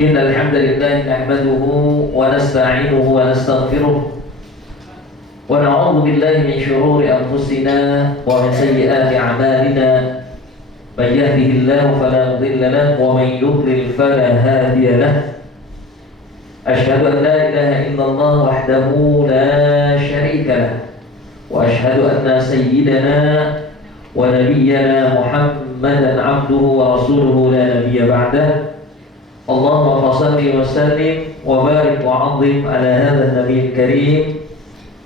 إن الحمد لله نحمده ونستعينه ونستغفره ونعوذ بالله من شرور أنفسنا ومن سيئات أعمالنا من يهده الله فلا مضل له ومن يضلل فلا هادي له أشهد أن لا إله إلا الله وحده لا شريك له وأشهد أن سيدنا ونبينا محمدا عبده ورسوله لا نبي بعده اللهم صل وسلم وبارك وعظم على هذا النبي الكريم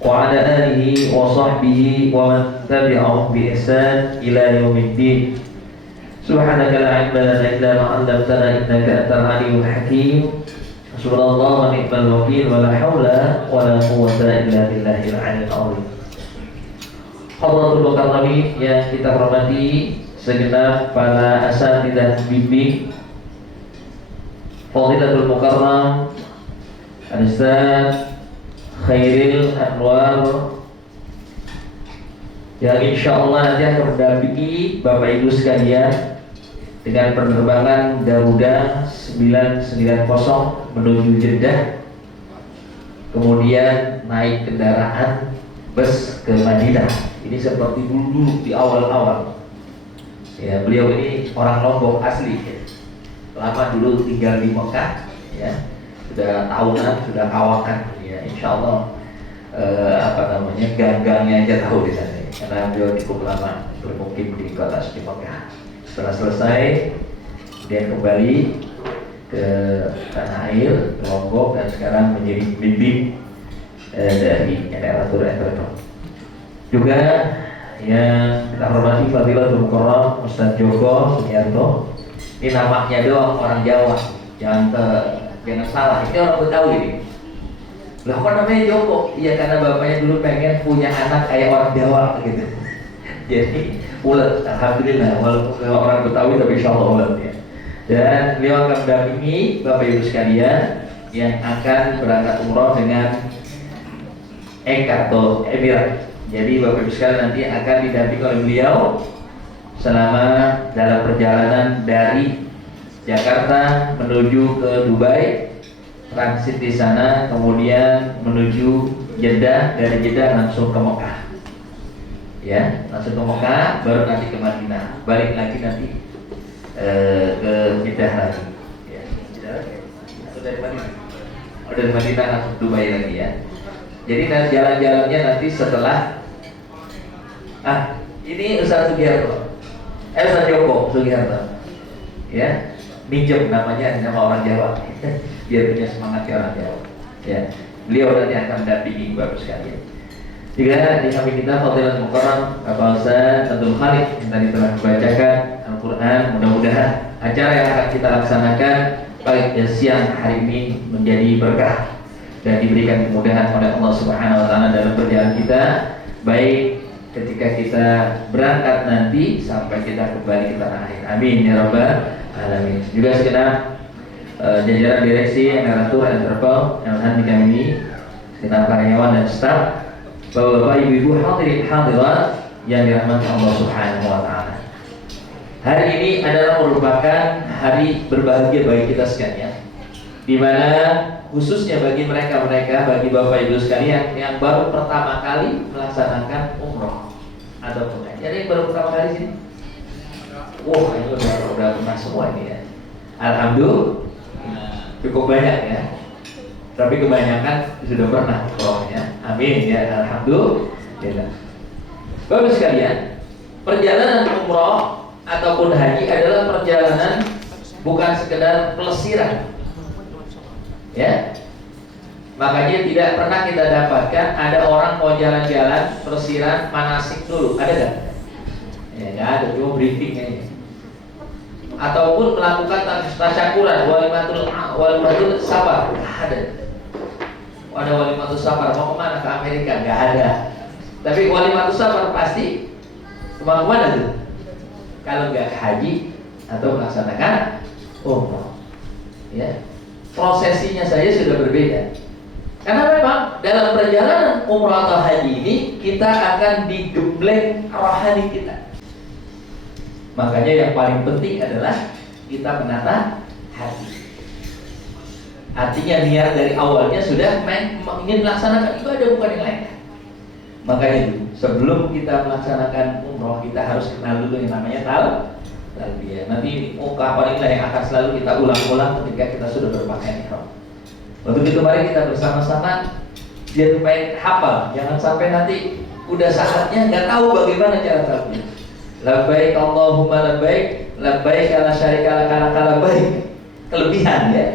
وعلى آله وصحبه ومن تبعهم بإحسان إلى يوم الدين سبحانك لا علم لنا إلا ما علمتنا إنك أنت العليم الحكيم حسبنا الله ونعم الوكيل ولا حول ولا قوة إلا بالله العلي العظيم. Hadratul Mukarramin yang kita hormati segenap para asatidzah bimbing Fadilatul Mukarram Al-Ustaz Khairil Anwar yang insyaallah nanti akan mendampingi Bapak Ibu sekalian dengan penerbangan Garuda 990 menuju Jeddah, kemudian naik kendaraan bus ke Madinah. Ini seperti dulu di awal-awal. Ya, beliau ini orang Lombok asli. Ya. Lama dulu tinggal di Mekah. Ya, sudah tahunan, sudah kawakan. Ya, insya Allah ganggangnya aja tahu di sana. Karena beliau cukup lama bermukim di kota suci Mekah. Setelah selesai, kemudian kembali ke tanah air, ke Lombok, dan sekarang menjadi pembimbing dari Daeratul Entrepreneur. Juga yang kita hormati Fadilatul Mukarram Ustaz Joko Sugiarto. Ini namanya doang orang Jawa, jangan salah. Ini orang Betawi ini. Lah kok namanya Joko? Iya karena bapaknya dulu pengen punya anak kayak orang Jawa gitu. Jadi ulet, alhamdulillah walaupun orang Betawi tapi insyaallah ulet ya. Dan beliau akan mendampingi Bapak Ibu sekalian yang akan berangkat umroh dengan atau Emirat. Jadi Bapak Ibu sekalian nanti akan didampingi oleh beliau selama dalam perjalanan dari Jakarta menuju ke Dubai, transit di sana, kemudian menuju Jeddah, dari Jeddah langsung ke Mekah. Ya, langsung ke Mekah, baru nanti ke Madinah, balik lagi nanti ke Jeddah lagi. Ya, atau dari Madinah? Oh, dari Madinah langsung Dubai lagi ya. Jadi jalan-jalannya nanti setelah ini Ustaz Sugiarto, Ustaz Joko Sugiarto, ya, minjem namanya nama orang Jawa, biar punya semangat orang Jawa. Ya, beliau nanti akan mendampingi Bapak sekalian. Juga di samping kita Fadilatul Mukarram Bapak Ustaz Abdul Khaliq yang tadi telah membacakan Al-Quran. Mudah-mudahan acara yang akan kita laksanakan pagi siang hari ini menjadi berkah dan diberikan kemudahan oleh Allah Subhanahu wa taala dalam perjalanan kita, baik ketika kita berangkat nanti sampai kita kembali ke tanah air. Amin ya rabbal alamin. Juga segenap jajaran direksi Daeratul Entrepreneur yang hadir kami, segenap karyawan dan staf, Bapak-bapak, ibu-ibu, hadirin hadirat yang dirahmati Allah Subhanahu wa taala. Hari ini adalah merupakan hari berbahagia bagi kita sekalian, di mana khususnya bagi mereka-mereka, bagi Bapak Ibu sekalian yang baru pertama kali melaksanakan umroh ataupun haji. Jadi baru pertama kali sini. Wah, ini udah pernah semua ini ya. Alhamdulillah, cukup banyak ya. Tapi kebanyakan sudah pernah umrohnya. Amin ya, alhamdulillah. Bapak sekalian, perjalanan umroh ataupun haji adalah perjalanan bukan sekedar pelesiran. Ya, makanya tidak pernah kita dapatkan ada orang mau jalan-jalan pelesiran manasik dulu, ada nggak? Ya nggak ada, cuma briefing aja. Ataupun melakukan tasyakuran, walimatul safar, nggak ada. Ada walimatul safar mau kemana? Ke Amerika, nggak ada. Tapi walimatul safar pasti kemana tuh? Kalau nggak haji atau melaksanakan umroh, ya. Prosesinya saja sudah berbeda. Karena memang dalam perjalanan umroh atau haji ini kita akan digembleng rohani kita. Makanya yang paling penting adalah kita menata hati. Artinya niat dari awalnya sudah ingin melaksanakan ibadah, bukan yang lain. Makanya itu, sebelum kita melaksanakan umroh, kita harus kenal dulu yang namanya talbiyah. Nanti ungkapan inilah yang akan selalu kita ulang-ulang ketika kita sudah berpakaian ihram. Untuk itu mari kita bersama-sama biar supaya hafal, jangan sampai nanti udah saatnya nggak tahu bagaimana cara talbiyah. Labbaik Allahumma labbaik, labbaik la syarika laka labbaik. Kelebihan ya.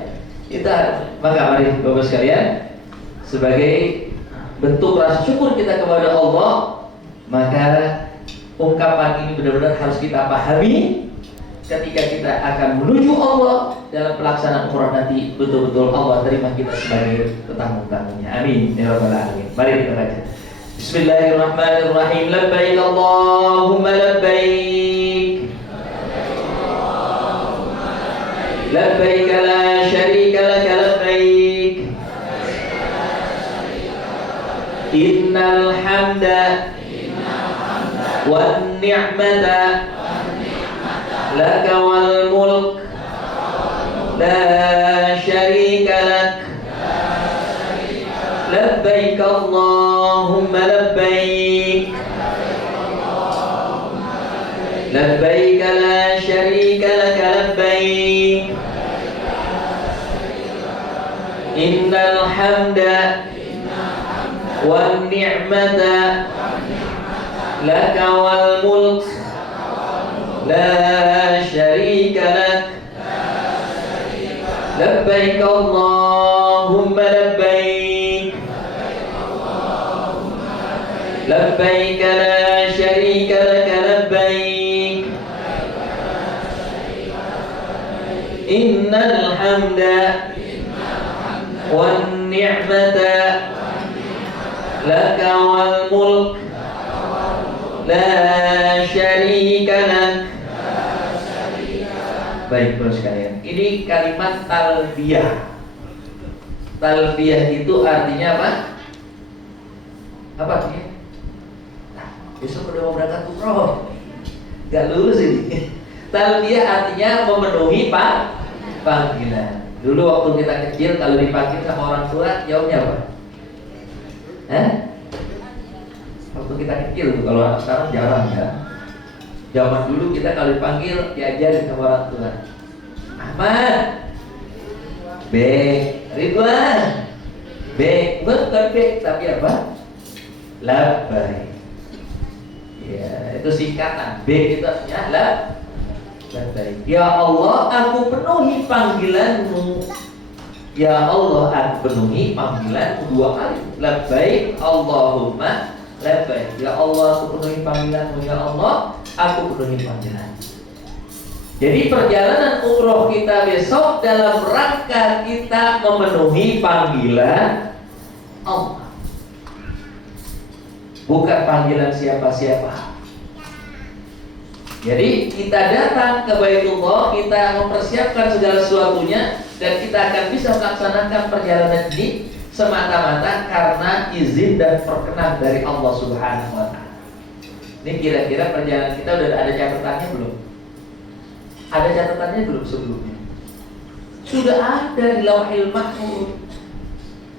Kita maka mari Bapak sekalian, sebagai bentuk rasa syukur kita kepada Allah, maka ungkapan ini benar-benar harus kita pahami ketika kita akan menuju Allah dalam pelaksanaan umrah nanti. Betul-betul Allah terima kita sebagai tetamu-tamunya. Amin ya rabbal alamin. Mari kita baca. Bismillahirrahmanirrahim. Labbaik Allahumma labbaik, labbaik la syarika laka labbaik, innal hamda wan ni'mata laka wal mulk la syarika lak, labbaik Allahumma labbaik, labbaik la syarika laka labbaik, innal hamda wan ni'mata laka wal mulk la syarika lak, labbaik Allahumma labbaik, labbaik la syarika laka labbaik, innal hamda wan ni'mata laka wal mulk la syarika lak. Baik bro sekalian, ini kalimat talbiyah. Talbiyah itu artinya apa? Apa artinya? Nah, besok udah mau berangkat umroh, gak lulus ini. Talbiyah artinya memenuhi panggilan. Dulu waktu kita kecil kalau dipanggil sama orang tua, jawabnya apa? Waktu kita kecil tuh, kalau anak sekarang jarang ya. Zaman dulu kita kalau dipanggil diajarin sama orang tua. Ahmad, B, Ridwan, B, bukan B, tapi apa? Labbaik. Ya, itu singkatan. B itu artinya labbaik. Ya Allah, aku penuhi panggilanmu. Ya Allah, aku penuhi panggilanmu 2 kali. Labbaik Allahumma labbaik. Ya Allah, aku penuhi panggilanmu. Ya Allah, aku penuhi panggilan. Jadi perjalanan umroh kita besok dalam rangka kita memenuhi panggilan Allah, bukan panggilan siapa-siapa. Jadi kita datang ke Baitullah, kita mempersiapkan segala sesuatunya, dan kita akan bisa melaksanakan perjalanan ini semata-mata karena izin dan perkenan dari Allah Subhanahu wa Ta'ala. Ini kira-kira perjalanan kita udah ada catatannya belum? Ada catatannya belum sebelumnya? Sudah ada di Lauhil Mahfuz.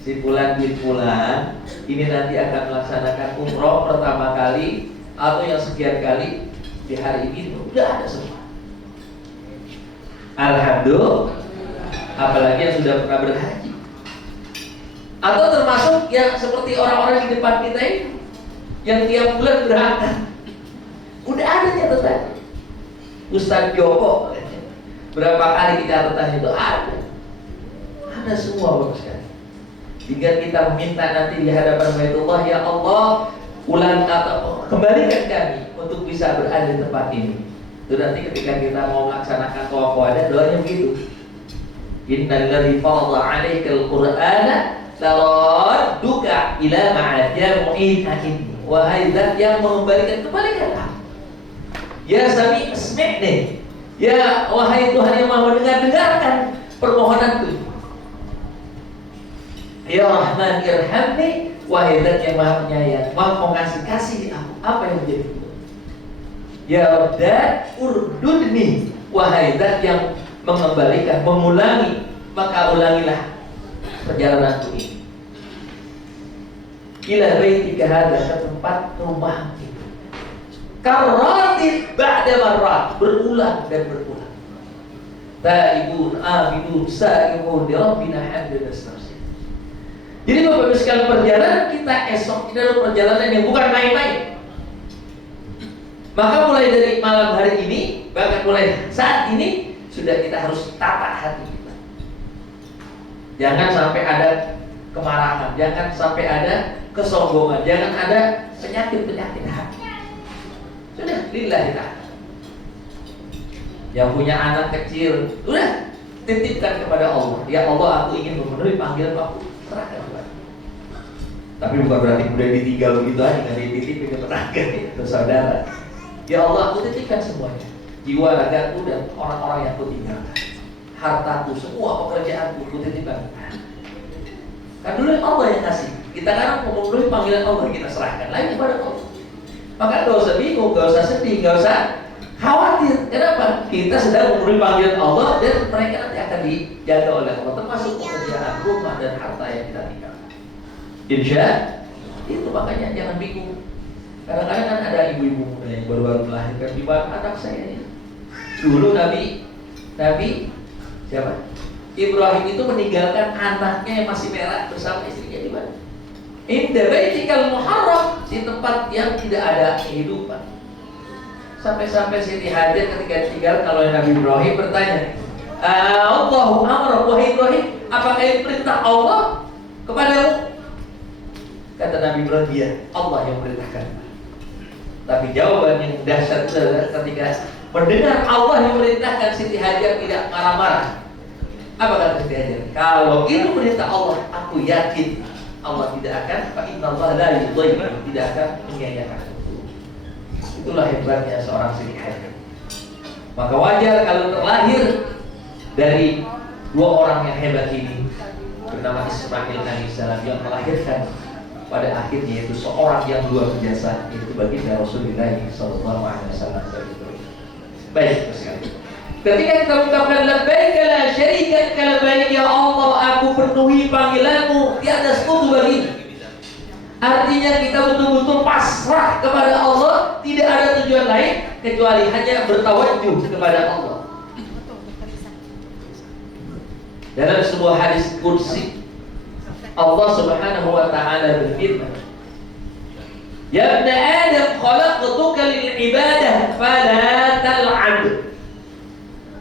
Si fulan bin fulan ini nanti akan melaksanakan umroh pertama kali atau yang sekian kali di hari ini, udah ada semua. Alhamdulillah. Apalagi yang sudah pernah berhaji, atau termasuk yang seperti orang-orang di depan kita ini yang tiap bulan berangkat, udah ada catatan. Ustaz Joko berapa kali di catatan itu ada semua Bapak sekali. Jika kita meminta nanti di hadapan Baitullah, ya Allah, ulang atau kembalikan kami untuk bisa berada di tempat ini. Itu nanti ketika kita mau melaksanakan tawaf wada, doanya begitu. Innal ladzi farada 'alaikal Qur'ana laradduka ila ma'ad mu'in. Wahai zat yang mengembalikan, kembalikanlah. Ya Sami asmi'ni. Ya wahai Tuhan yang Maha mendengar, dengarkan permohonanku. Ya Rahman irhamni. Wahai zat yang Maha penyayang, mau kasih aku apa yang menjadi itu. Ya Rabbad urdudni. Wahai zat yang mengembalikan, mengulangi, maka ulangilah perjalananku ini. Ila baitika hadza, ke tempat rumah itu. Karratin ba'da marrat, berulang dan berulang. Taibun, abidun, sa'ibun, di rabbina hamdan, dan seterusnya. Jadi Bapak Ibu sekalian, perjalanan kita esok ini adalah perjalanan yang bukan main-main. Maka mulai dari malam hari ini, bahkan mulai saat ini, sudah kita harus tata hati kita. Jangan sampai ada kemarahan, jangan sampai ada kesombongan, jangan ada penyakit-penyakit hati. Sudah, lillahi ta'ala. Yang punya anak kecil, sudah titipkan kepada Allah. Ya Allah, aku ingin memenuhi panggilan aku, serahkan kepada. Tapi bukan berarti kemudian ditinggal begitu aja, nggak dititipin ke tetangga, ke saudara. Ya Allah, aku titipkan semuanya, jiwa, ragaku, dan orang-orang yang aku tinggalkan, hartaku, semua pekerjaanku, aku titipkan. Kan dulu Allah yang kasih. Kita kan memenuhi panggilan Allah, kita serahkan lagi kepada Allah. Maka gak usah bingung, gak usah sedih, gak usah khawatir. Kenapa? Kita sedang memenuhi panggilan Allah, dan mereka nanti akan dijaga oleh Allah, termasuk pekerjaan, rumah, dan harta yang kita tinggalkan. Insya itu makanya jangan bingung. Kadang-kadang kan ada ibu-ibu muda yang baru-baru melahirkan, di mana anak saya ini. Dulu Nabi siapa? Ibrahim itu meninggalkan anaknya yang masih merah bersama istrinya di mana? Inda baitikal muharram, di tempat yang tidak ada kehidupan. Sampai-sampai Siti Hajar ketika tinggal, kalau Nabi Ibrahim bertanya, Allahu amra, wahai Ibrahim, apakah ini perintah Allah kepadamu? Kata Nabi Ibrahim, ya, Allah yang perintahkan. Tapi jawaban yang dahsyat adalah ketika mendengar Allah yang memerintahkan, Siti Hajar tidak marah-marah. Apa kata Siti Hajar? Kalau itu perintah Allah, aku yakin Allah tidak akan, fa innallaha la yudhayyi'u, tidak akan menyia-nyiakan. Itulah hebatnya seorang Siti Hajar. Maka wajar kalau terlahir dari dua orang yang hebat ini, bernama Ismail alaihissalam, yang melahirkan pada akhirnya itu seorang yang luar biasa, yaitu baginda Rasulullah sallallahu alaihi wasallam. Baik sekali. Ketika kita mengucapkan labbaik la syarika laka labbaik, ya Allah, aku penuhi panggilanmu, tiada sekutu bagimu. Artinya kita betul-betul pasrah kepada Allah, tidak ada tujuan lain kecuali hanya bertawajuh kepada Allah. Dalam sebuah hadis qudsi, Allah Subhanahu wa taala berfirman, Ya ibna Adam, khalaqtuka lil ibadah fala tal'ab.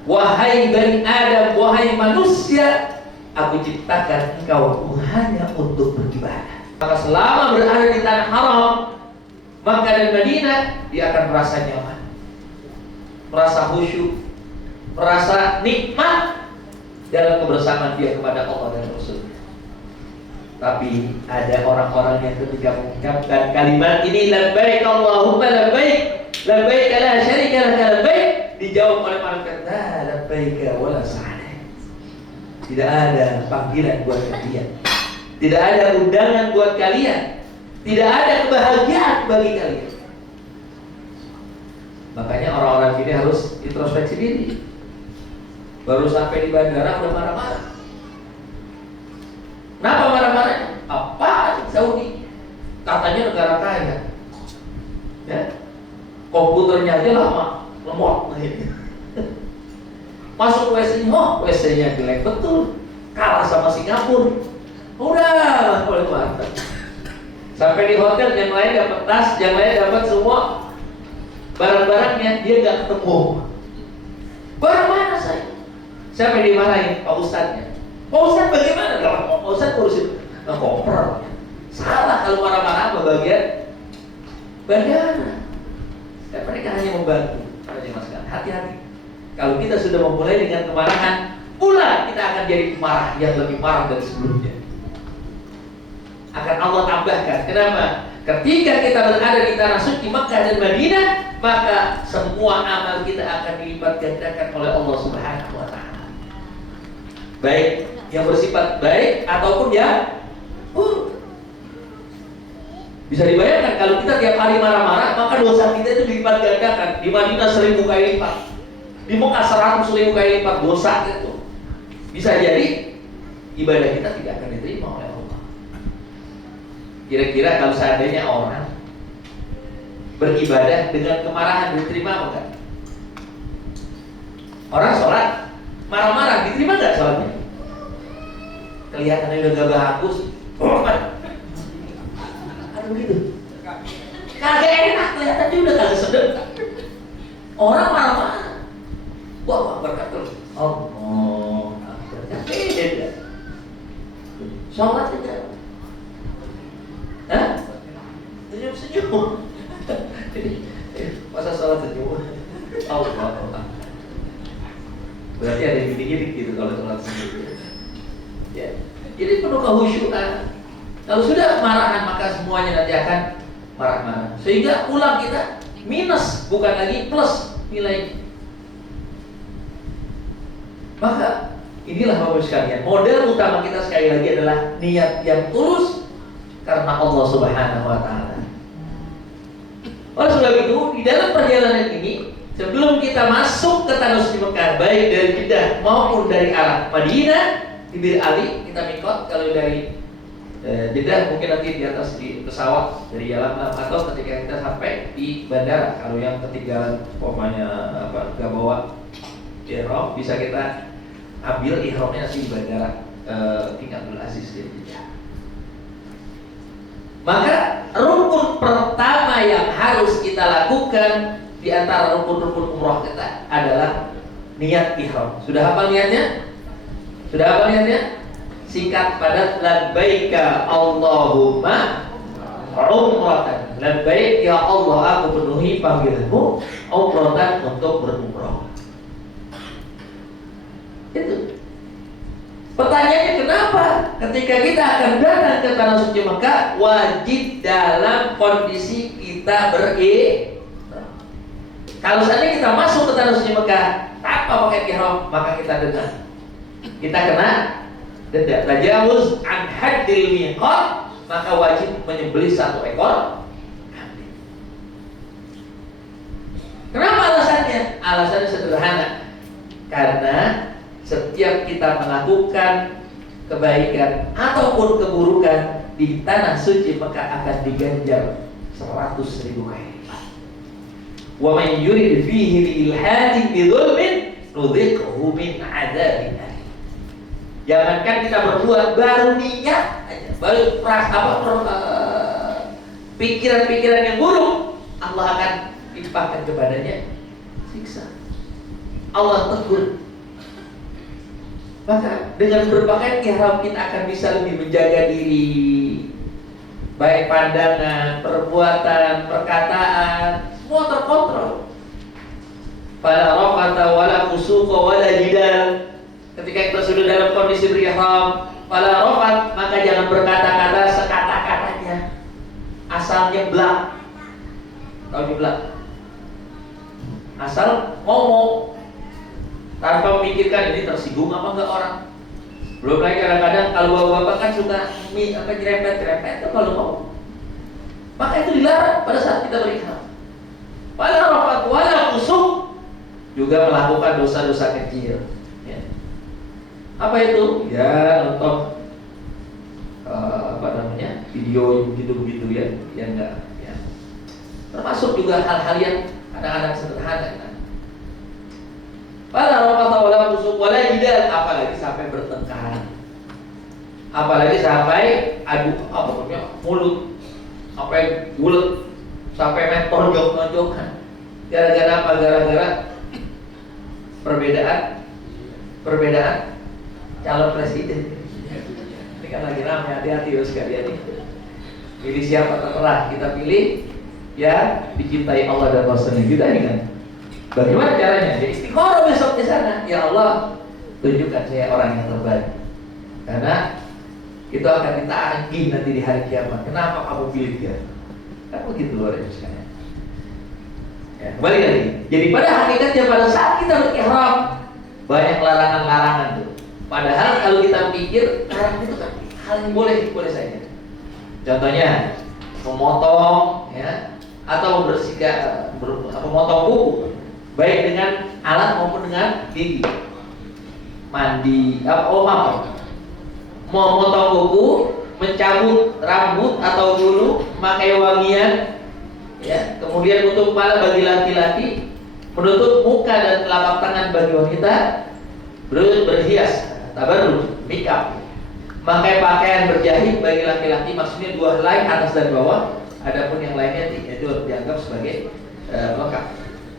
Wahai bani Adam, wahai manusia, aku ciptakan engkau hanya untuk beribadah. Maka selama berada di tanah haram, Makkah dan Madinah, dia akan merasa nyaman, merasa khusyuk, merasa nikmat dalam kebersamaan dia kepada Allah dan Rasul. Tapi ada orang-orang yang ketika mengucapkan kalimat ini, labbaik Allahumma labbaik, labbaik la syarika laka labbaik, dijawab oleh malaikat, la labbaika wala sa'alaik. Tidak ada panggilan buat kalian, tidak ada undangan buat kalian, tidak ada kebahagiaan bagi kalian. Makanya orang-orang ini harus introspeksi diri. Baru sampai di bandara udah marah-marah. Kenapa marah-marahnya? Apa Saudi? Katanya negara kaya, ya, komputernya aja lama, lemot. Masuk WC-nya, oh WC-nya jelek betul, kalah sama Singapura. Udah, boleh mantap. Sampai di hotel, yang lain dapat tas, yang lain dapat semua barang-barangnya, dia nggak ketemu. Barang mana saya? Sampai dimarahin Pak Ustadznya. Pak Ustadz bagaimana? Pak Ustadz urusin koper. Salah kalau marah-marah apa bagian bandara. Dan mereka hanya membantu. Hati-hati. Kalau kita sudah memulai dengan kemarahan, pula kita akan jadi pemarah yang lebih marah dari sebelumnya. Akan Allah tambahkan. Kenapa? Ketika kita berada di tanah suci Makkah dan Madinah, maka semua amal kita akan dilipat gandakan oleh Allah Subhanahu wa taala. Baik yang bersifat baik ataupun yang bisa dibayangkan kalau kita tiap hari marah-marah, maka dosa kita itu dilipat gandakan. Di Madinah 1000 kali lipat, di Mekah 100.000 kali lipat dosa itu. Bisa jadi ibadah kita tidak akan diterima oleh Allah. Kira-kira kalau seandainya orang beribadah dengan kemarahan, diterima apa enggak? Orang sholat marah-marah, diterima enggak sholatnya? Kelihatannya udah gak bagus, aduh gitu, kagak enak, kelihatannya udah kagak sedep. Orang marah-marah, wah berkata, oh, beda. Sholat tidak, senyum-senyum. Masa sholat senyum? Allah. Berarti ada yang gini-gini gitu kalau sholat senyum. Ya, jadi penuh kehusyuan. Kalau sudah marahan maka semuanya nanti akan marah-marah. Sehingga ulang kita minus, bukan lagi plus nilainya. Maka inilah Bapak sekalian, model utama kita sekali lagi adalah niat yang tulus karena Allah Subhanahu wa taala. Oleh sebab itu, di dalam perjalanan ini, sebelum kita masuk ke Tanah Suci Mekah, baik dari Jeddah maupun dari arah Madinah, di Bir Ali kita mikot. Kalau dari Jeddah mungkin nanti di atas di pesawat dari Yalam, atau ketika kita sampai di bandara. Kalau yang ketinggalan pokoknya nggak bawa ihram, bisa kita ambil ihramnya di bandara King Abdul Aziz di Jeddah. Maka rukun pertama yang harus kita lakukan di antara rukun-rukun umroh kita adalah niat ihram. Sudah hafal niatnya? Sudah hafal niatnya? Singkat padat, labbaika Allahumma umratan. Labbaik ya Allah, aku penuhi panggilanmu umratan, untuk berumroh. Itu. Pertanyaannya, kenapa ketika kita akan datang ke Tanah Suci Mekah wajib dalam kondisi kita berihram? Kalau saja kita masuk ke Tanah Suci Mekah tanpa pakai ihram, maka kita dengar, kita kena denda. Tajawuz an haddil miqat, maka wajib menyembelih 1 ekor kambing. Kenapa alasannya? Alasannya sederhana, karena setiap kita melakukan kebaikan ataupun keburukan di Tanah Suci Mekah akan diganjar 100.000 kali. Wa man yurid fihi bi ilhadin bi dzulmin nudziqhu min adzabin alim. Jangankan kita berbuat, baru niat aja, baru pikiran-pikiran yang buruk, Allah akan timpakan kepadanya siksa. Allah tegur. Maka dengan berpakaian ihram kita akan bisa lebih menjaga diri, baik pandangan, perbuatan, perkataan, semua terkontrol. Fala rafata wala fusuqa wala jidal. Ketika kita sudah dalam kondisi berihram, fala rafat, maka jangan berkata-kata sekata-katanya asal nyeblak. Tahu nyeblak? Asal ngomong tanpa memikirkan ini tersinggung apa enggak orang. Belum lagi kadang-kadang kalau bapak-bapak kan suka nyerempet-nyerempet itu kalau mau. Maka itu dilarang pada saat kita berihram. Wala rafat wala fusuq, juga melakukan dosa-dosa kecil. Ya. Apa itu? Ya nonton video begitu ya, yang enggak. Ya. Termasuk juga hal-hal yang kadang-kadang sederhana. Wala rafata wala fusuq wala jidal, apalagi sampai bertengkar, apalagi sampai adu mulut, sampai bulet, sampai mentonjok-nonjokan. Gara-gara apa? Gara-gara perbedaan calon presiden. Ini kan lagi ramai, hati-hati ya sekalian ini. Pilih siapa terserah, kita pilih ya dicintai Allah dan Rasulnya kita ini kan. Bagaimana caranya? Ya istiqoroh besok di sana. Ya Allah, tunjukkan saya orang yang terbaik. Karena itu akan ditagih nanti di hari kiamat. Kenapa kamu pilih dia? Kan begitu luar biasa. Ya, kembali lagi. Jadi pada hakikatnya pada saat kita berihram banyak larangan-larangan tuh. Padahal kalau kita pikir larangan itu kan hal yang boleh saja. Contohnya memotong, ya, atau membersihkan, memotong kuku, baik dengan alat maupun dengan gigi. Mandi, memotong kuku, mencabut rambut atau bulu, memakai wangian, ya. Kemudian untuk kepala bagi laki-laki, menutup muka dan telapak tangan bagi wanita, berhias, tabarruj, makeup, memakai pakaian berjahit bagi laki-laki, maksudnya dua helai atas dan bawah. Adapun yang lainnya itu dianggap sebagai pelengkap,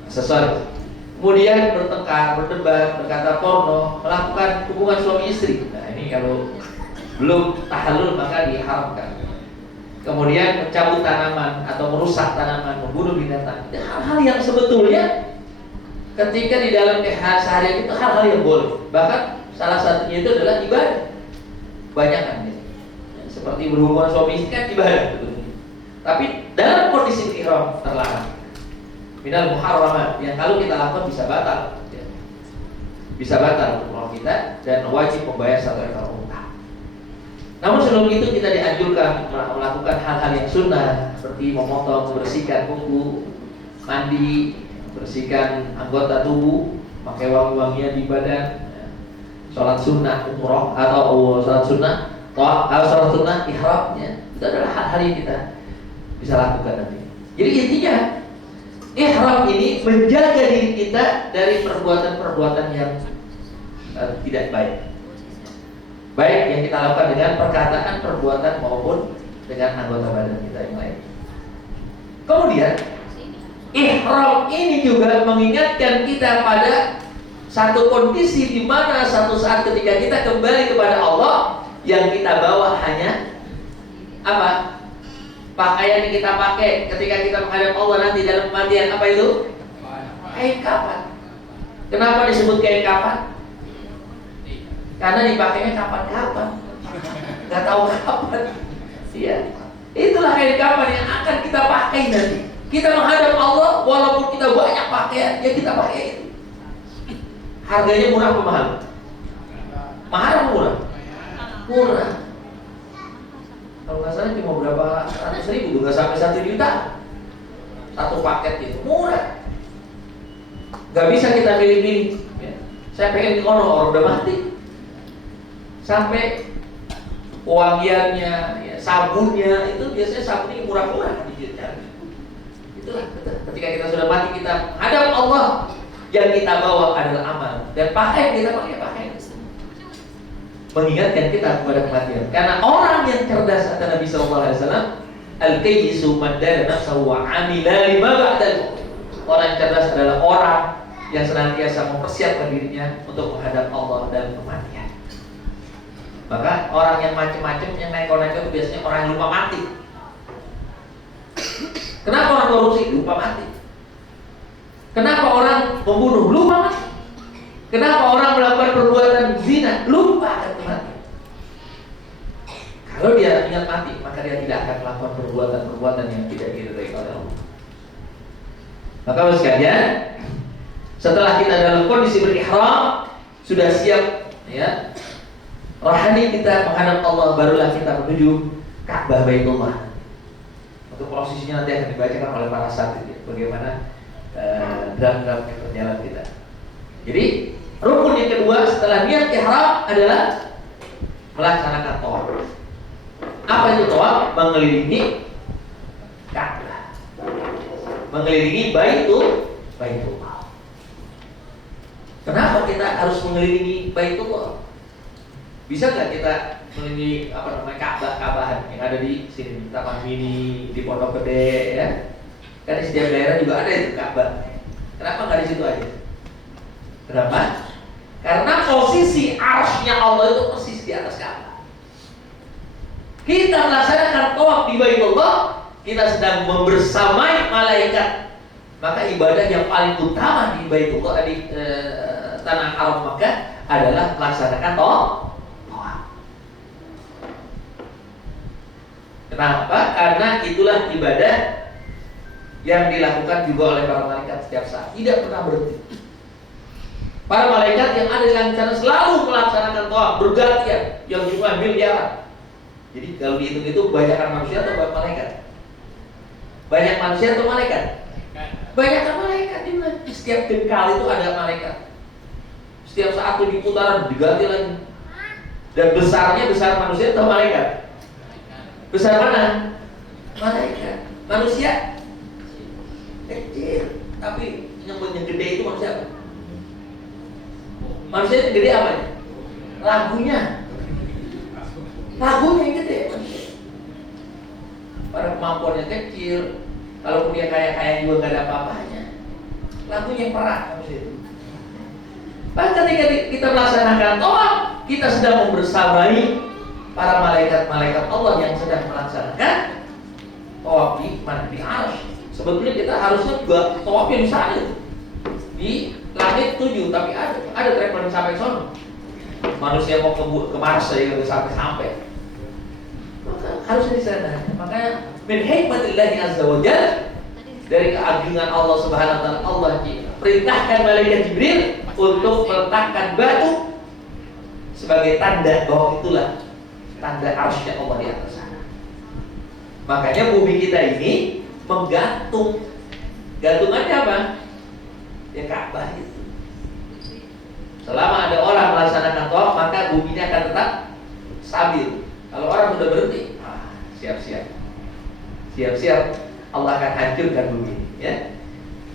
aksesoris. Kemudian bertengkar, berdebat, berkata porno, melakukan hubungan suami istri. Nah ini kalau belum tahallul maka diharamkan. Kemudian mencabut tanaman atau merusak tanaman, membunuh binatang. Hal-hal yang sebetulnya ketika di dalam keseharian itu hal-hal yang boleh. Bahkan salah satunya itu adalah ibadah. Banyak kan ya. Seperti berhubungan suami istri kan ibadah betul. Tapi dalam kondisi ihram terlarang. Minal muharramat yang kalau kita lakukan bisa batal, ya. Bisa batal untuk kita dan wajib membayar satu ekor unta. Namun sebelum itu kita dianjurkan melakukan hal-hal yang sunnah seperti memotong, membersihkan kuku, mandi, bersihkan anggota tubuh, pakai wangi-wangian di badan, ya. Sholat sunnah umroh atau sholat sunnah, sholat sunnah ihram, ya. Itu adalah hal-hal yang kita bisa lakukan nanti. Jadi intinya ihram ini menjaga diri kita dari perbuatan-perbuatan yang tidak baik. Baik yang kita lakukan dengan perkataan, perbuatan maupun dengan anggota badan kita yang lain. Kemudian ihram ini juga mengingatkan kita pada satu kondisi di mana satu saat ketika kita kembali kepada Allah, yang kita bawa hanya apa? Pakaian yang kita pakai ketika kita menghadap Allah nanti dalam kematian, apa itu? Kain kafan. Kenapa disebut kain kafan? Karena dipakainya kapan-kapan, nggak tahu kapan. Iya, itulah kain kafan yang akan kita pakai nanti. Kita menghadap Allah, walaupun kita banyak pakaian, ya kita pakai itu. Harganya murah atau mahal? Mahal atau murah? Murah. Kalau nggak salah cuma berapa ratus ribu, nggak sampai 1 juta. Satu paket itu murah. Nggak bisa kita pilih-pilih. Ya. Saya pengen orang udah mati. Sampai wangiannya, ya, sabunnya itu biasanya sabunnya murah-murah dicari. Itulah ketika kita sudah mati, kita hadap Allah, yang kita bawa adalah amal dan pakaian kita pakai. Mengingatkan kita kepada kematian. Karena orang yang cerdas, kata Nabi SAW, al-kayyisu man dana nafsahu wa amila lima ba'dal. Orang yang cerdas adalah orang yang senantiasa mempersiapkan dirinya untuk menghadap Allah dan kematian. Maka orang yang macam-macam, yang neko-neko itu biasanya orang yang lupa mati. Kenapa orang korupsi? Lupa mati. Kenapa orang membunuh? Lupa mati. Kenapa orang melakukan perbuatan zina? Lupa akan mati. Kalau dia ingat mati, maka dia tidak akan melakukan perbuatan-perbuatan yang tidak diridhai oleh Allah. Maka sekalian, setelah kita dalam kondisi berihram, sudah siap, ya, rohani kita menghadap Allah, barulah kita menuju Ka'bah Baitullah. Untuk prosesinya nanti akan dibacakan oleh para satid, ya, bagaimana dalam perjalanan kita. Jadi rukun yang kedua setelah niat ihram adalah melaksanakan tawaf. Apa itu tawaf? Mengelilingi Ka'bah, mengelilingi Baitullah. Kenapa kita harus mengelilingi Baitullah? Bisa nggak kita mengelilingi Ka'bahan yang ada di sini, Taman Mini, di Pondok Gede, ya? Kan di setiap daerah juga ada itu Ka'bah. Kenapa nggak di situ aja? Kenapa? Karena posisi arsy-nya Allah itu persis di atas Ka'bah. Kita melaksanakan tawaf di Baitullah, kita sedang membersamai malaikat. Maka ibadah yang paling utama di Baitullah, di tanah haram Makkah, adalah melaksanakan tawaf. Kenapa? Karena itulah ibadah yang dilakukan juga oleh para malaikat setiap saat, tidak pernah berhenti. Para malaikat yang ada di langit sana selalu melaksanakan tawaf bergantian, yang jumlah miliaran. Jadi kalau dihitung itu banyakkan manusia atau banyak malaikat? Banyak manusia atau malaikat? Banyakkan malaikat. Di setiap jengkal itu ada malaikat. Setiap saat itu di putaran diganti lagi. Dan besarnya besar manusia atau malaikat? Besar mana? Malaikat. Manusia kecil, tapi yang gede itu manusia apa? Manusia yang gede apa? Lagunya yang gede. Pada kemampuannya kecil, kalaupun dia kaya juga nggak ada apa-apanya. Lagunya parah manusia itu. Bahkan ketika kita melaksanakan tawaf, kita sedang membersamai para malaikat-malaikat Allah yang sedang melaksanakan tawaf di arsy. Sebetulnya kita harusnya juga tawaf yang sana di langit 7, tapi ada traveling sampai sono. Manusia mau ke Mars saja nggak sampai. Maka harusnya di sana. Makanya min hikmatillahi azza wa jalla, dari keagungan Allah Subhanahu wa taala, Allah perintahkan malaikat Jibril untuk meletakkan batu sebagai tanda bahwa itulah tanda arsy Allah di atas sana. Makanya bumi kita ini menggantung. Gantungannya apa? Ya Ka'bah itu. Selama ada orang melaksanakan tawaf, maka buminya akan tetap stabil. Kalau orang sudah berhenti, siap-siap Allah akan hancurkan bumi, ya.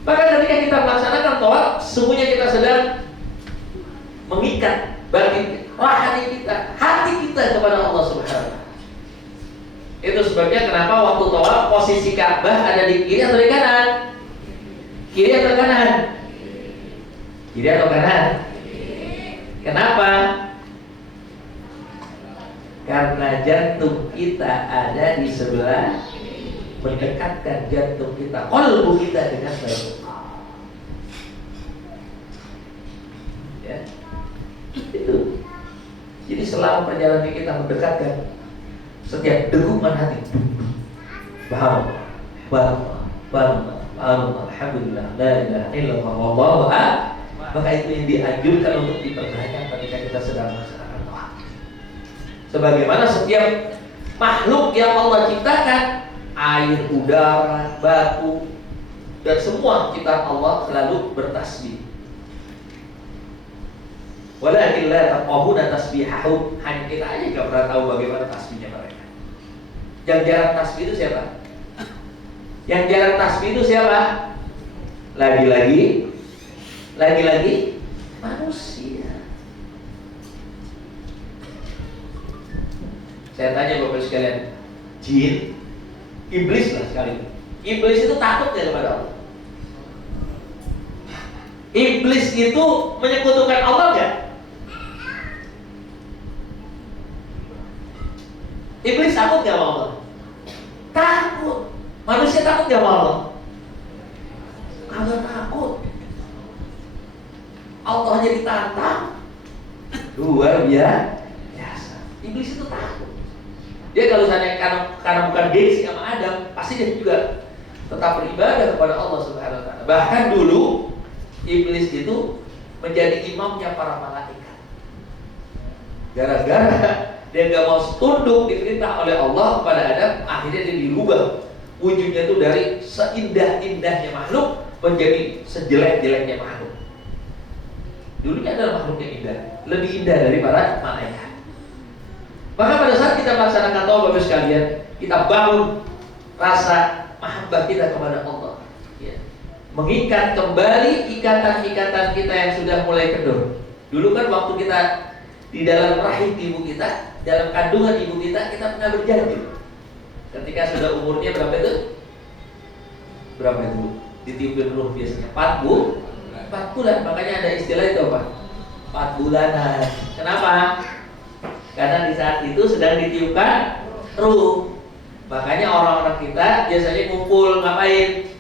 Maka ketika kita melaksanakan tawaf, sesungguhnya kita sedang mengikat batin rohani kita, hati kita kepada Allah Subhanahu wa taala. Itu sebabnya kenapa waktu tawaf posisi Ka'bah ada di kiri atau di kanan? Kiri atau kanan? Kiri atau kanan? Kenapa? Karena jantung kita ada di sebelah, mendekatkan jantung kita, qalbu kita dengan Baitullah. Ya. Itu. Jadi selama perjalanan kita mendekatkan, setiap degupan hati, alhamdulillah, la ilaha illallah, wallahu a'lam. Maka itu yang dianjurkan untuk diperbanyak ketika kita sedang melaksanakan tawaf. Sebagaimana setiap makhluk yang Allah ciptakan, air, udara, batu, dan semua ciptaan Allah selalu bertasbih. Walakin la taqahuna tasbihahum, hanya kita aja nggak pernah tahu bagaimana tasbihnya mereka. Yang jarang tasbih itu siapa? Yang jarang tasbih itu siapa? Lagi-lagi manusia. Saya tanya Bapak sekalian, jin, iblis lah sekali. Iblis itu takut ya kepada Allah? Iblis itu menyekutukan Allah enggak? Iblis takut enggak sama Allah? Takut. Manusia takut enggak sama Allah? Kagak takut. Allah jadi tantang, luar biasa. Iblis itu takut. Dia kalau misalnya karena bukan gengsi sama Adam, pasti dia juga tetap beribadah kepada Allah Subhanahu wa taala. Bahkan dulu iblis itu menjadi imamnya para malaikat. Gara-gara dia nggak mau tunduk diperintah oleh Allah kepada Adam, akhirnya dia dirubah wujudnya itu dari seindah-indahnya makhluk menjadi sejelek-jeleknya makhluk. Dulunya adalah makhluk yang indah, lebih indah dari para malaikat. Maka pada saat kita melaksanakan tawaf Bapak sekalian, kita bangun rasa mahabbah kita kepada Allah, ya. Mengikat kembali ikatan-ikatan kita yang sudah mulai kendor. Dulu kan waktu kita di dalam rahim ibu kita, dalam kandungan ibu kita pernah berjanji. Ketika sudah umurnya berapa itu? Ditiupin ruh biasanya 4 bulan, makanya ada istilah itu apa? 4 bulanan. Kenapa? Karena di saat itu sedang ditiupkan ruh. Makanya orang-orang kita biasanya ngumpul ngapain?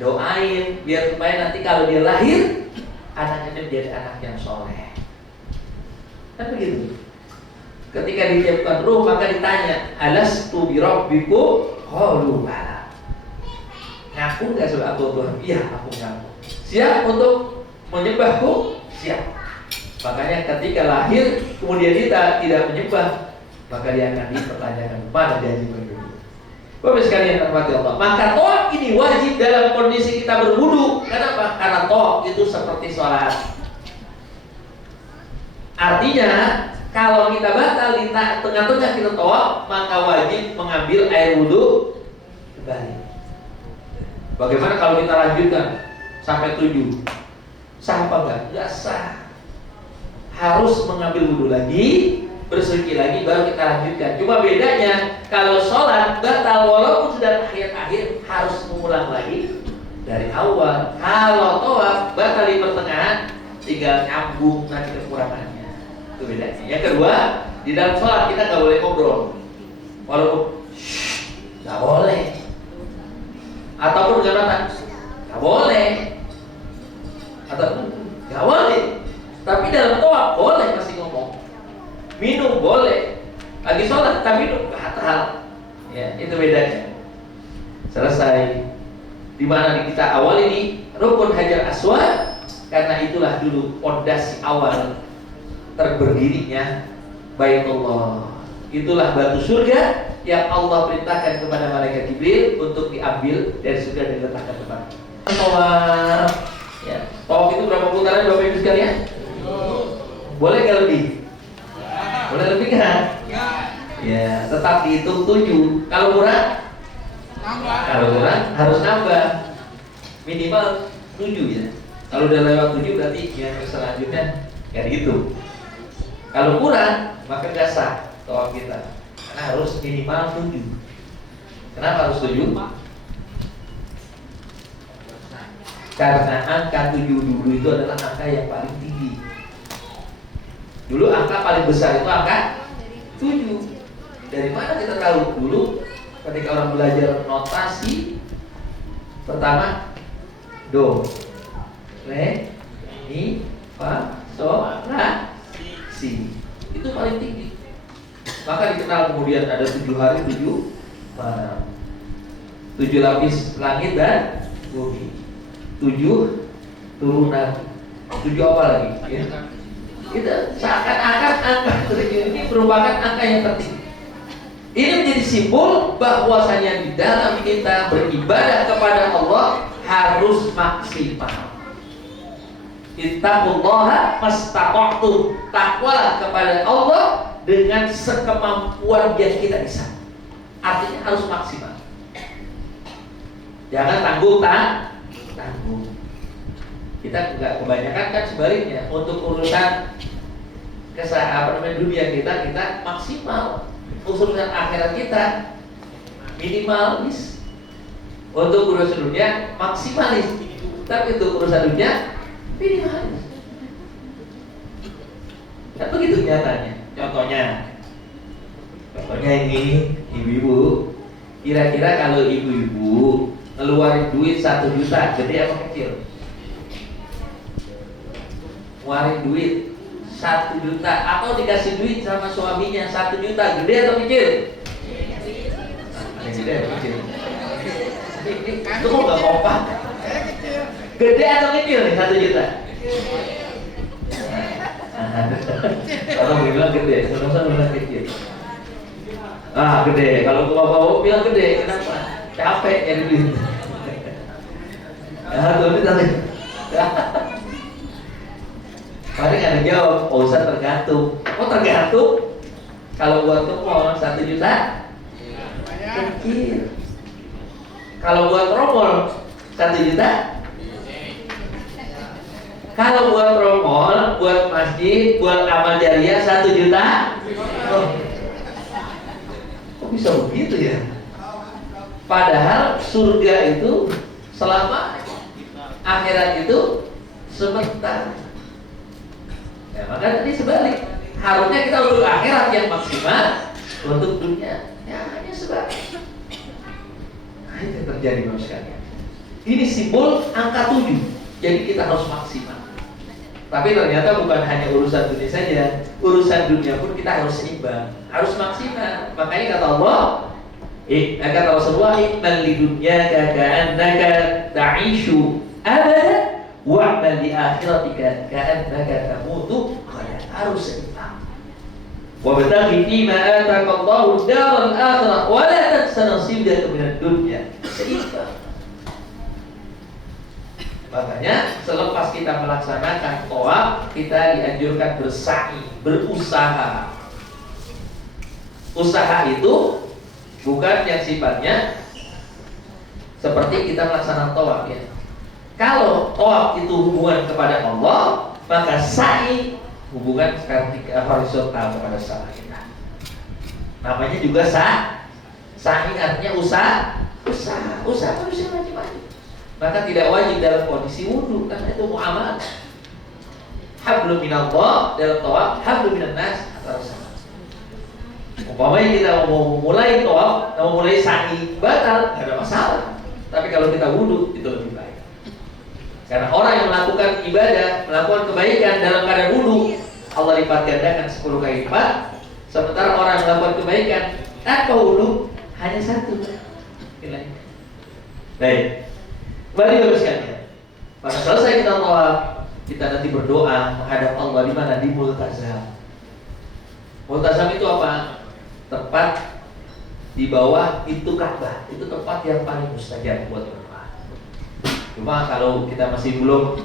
Doain biar supaya nanti kalau dia lahir, anaknya menjadi anak yang soleh. Kan begitu. Ketika ditiupkan ruh maka ditanya, alastu bi rabbikum? Qalu bala. Ngaku nggak sudah aku Tuhan? Iya, aku ngaku. Siap untuk menyembahku? Siap. Makanya ketika lahir kemudian kita tidak menyembah, maka dia akan dipertanyakan mana janji berdua. Bapak sekalian rahmati Allah. Maka tawaf ini wajib dalam kondisi kita berwudu. Kenapa? Karena tawaf itu seperti sholat. Artinya kalau kita batal di tengah-tengah kita tawaf, maka wajib mengambil air wudhu kembali. Bagaimana kalau kita lanjutkan sampai 7? Sah apa enggak? Enggak sah. Harus mengambil wudhu lagi, bersuci lagi, baru kita lanjutkan. Cuma bedanya kalau sholat batal walaupun sudah akhir-akhir harus mengulang lagi dari awal. Kalau tawaf batal di pertengahan, tinggal nyambung nanti kekurangannya. Itu bedanya. Yang kedua, di dalam sholat kita nggak boleh ngobrol, walaupun nggak boleh. Ataupun dengan mata nggak boleh, atau nggak boleh. Tapi dalam tawaf boleh masih ngomong. Minum boleh. Lagi sholat kita minum batal. Ya, itu bedanya. Selesai. Di mana kita awal ini rukun Hajar Aswad, karena itulah dulu fondasi awal terberdirinya Baitullah. Itulah batu surga yang Allah perintahkan kepada malaikat Jibril untuk diambil dari surga dan diletakkan tempat. Tawaf. Ya. Tawaf itu berapa putaran Bapak Ibu sekalian? Boleh nggak lebih? Boleh lebih kan? Ya, tetap dihitung 7. Kalau kurang? Kalau kurang harus nambah. Minimal 7 ya. Kalau udah lewat 7 berarti yang selanjutnya kayak gitu. Kalau kurang maka nggak sah tawaf kita. Karena harus minimal 7. Kenapa harus 7? Karena angka 7 dulu itu adalah angka yang paling tinggi. Dulu angka paling besar itu angka 7. Dari mana kita tahu? Dulu ketika orang belajar notasi, pertama do, re, mi, fa, sol, la, si. Itu paling tinggi. Maka dikenal kemudian ada 7 hari 7 malam, 7 lapis langit dan bumi, 7 turunan, 7 apa lagi? Ya? Kita seakan-akan angka 7 ini merupakan angka yang penting. Ini menjadi simbol bahwasanya di dalam kita beribadah kepada Allah harus maksimal. Ittaqullaha mastata'tum. Takwalah kepada Allah dengan sekemampuan yang kita bisa. Artinya harus maksimal. Jangan tanggung. Kita nggak kebanyakan kan sebaliknya, untuk urusan dunia kita maksimal. Urusan akhirat kita minimalis. Untuk urusan dunia maksimalis. Tapi untuk urusan dunia minimalis. Kan begitu nyatanya. Contohnya ini ibu-ibu. Kira-kira kalau ibu-ibu ngeluarin duit 1 juta, gede apa kecil? Ngeluarin duit 1 juta atau dikasih duit sama suaminya 1 juta, gede atau kecil? Gede atau kecil? Itu kok gak kompak? Gede atau kecil nih 1 juta? Kalau bilang gede, sama-sama bilang kecil. Gede. Kalau bapak bilang gede, kenapa? Capek ya duit. Duit tapi paling ada jawab, usah tergantung. Tergantung? Kalau buat ke mall 1 juta kecil. Kalau buat romol 1 juta. Kalau buat romol, buat masjid, buat amal jariah 1 juta. Kok bisa begitu ya? Padahal surga itu selama, akhirat itu sebentar. Ya, maka tadi sebalik. Harusnya kita untuk akhirat yang maksimal, untuk dunia ya hanya sebalik. Nah, itu yang terjadi Bapak sekalian. Ini simbol angka 7. Jadi kita harus maksimal. Tapi ternyata bukan hanya urusan dunia saja, urusan dunia pun kita harus seimbang, harus maksimal. Makanya kata Allah, kata Rasulullah, "Iqbal li dunyaka ka'annaka ta'ishu abada wa'mal li akhiratika ka'annaka tamutu." Harus seimbang. Wabtaghi fima ataka Allahu ad-daral akhirah wa la tansa nasibaka minad dunya. Seimbang. Makanya selepas kita melaksanakan tawaf, kita dianjurkan bersa'i, berusaha. Usaha itu bukan yang sifatnya seperti kita melaksanakan tawaf ya. Kalau tawaf itu hubungan kepada Allah, maka sa'i hubungan vertikal horizontal kepada salah kita. Namanya juga sa'i artinya usaha manusia macam-macam. Maka tidak wajib dalam kondisi wudhu karena itu muamalah. Hablum minallah dalam tawaf, hablum minan nas antara sama. Umpamanya kita mau mulai tawaf, mau mulai sa'i batal, tidak ada masalah. Tapi kalau kita wudhu itu lebih baik. Karena orang yang melakukan ibadah, melakukan kebaikan dalam keadaan wudhu, Allah lipat gandakan 10 kali lipat. Sementara orang yang melakukan kebaikan tanpa wudhu hanya 1. Baik. Kembali Bapak sekalian. Pada selesai kita tawaf, kita nanti berdoa menghadap Allah di mana? Di Multazam. Multazam itu apa? Tempat di bawah pintu Ka'bah. Itu tempat yang paling mustajab buat berdoa. Cuma kalau kita masih belum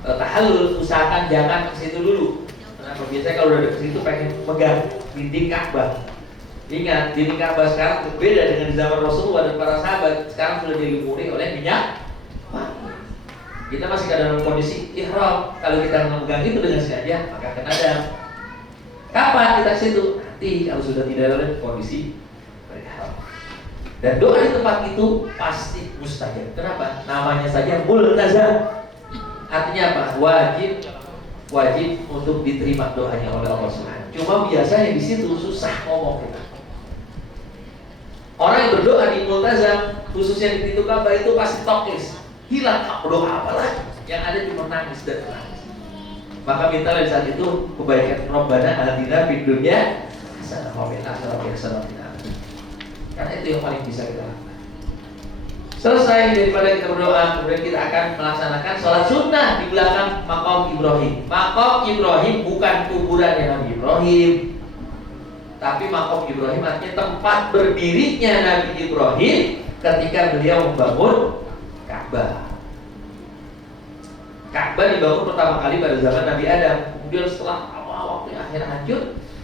tahallul, usahakan jangan ke situ dulu. Karena biasanya kalau udah ke situ pengen pegang dinding Ka'bah. Ingat, dinding Ka'bah sekarang berbeda dengan di zaman Rasulullah dan para sahabat. Sekarang sudah dilumuri oleh minyak. Kita masih dalam kondisi ihram. Kalau kita memegang itu dengan sengaja, maka akan ada. Kapan kita ke situ? Nanti kalau sudah tidak dalam kondisi ihram. Dan doa di tempat itu pasti mustajab. Kenapa? Namanya saja multazam. Artinya apa? Wajib untuk diterima doanya oleh Allah Subhanahu. Cuma biasanya di situ susah ngomong kita. Orang yang berdoa di multazam, khususnya di pintu Ka'bah itu pasti toklis. Hilang doa apalah, yang ada cuma nangis dan menangis. Maka minta dari saat itu kebaikan Rabbana atina fid dunya hasanah wa fil akhirati hasanah. Karena itu yang paling bisa kita lakukan. Selesai daripada kita berdoa, kemudian kita akan melaksanakan sholat sunnah di belakang Maqam Ibrahim. Maqam Ibrahim bukan kuburannya Nabi Ibrahim, tapi Maqam Ibrahim artinya tempat berdirinya Nabi Ibrahim ketika beliau membangun Ka'bah. Ka'bah dibangun pertama kali pada zaman Nabi Adam. Kemudian setelah waktu akhir hancur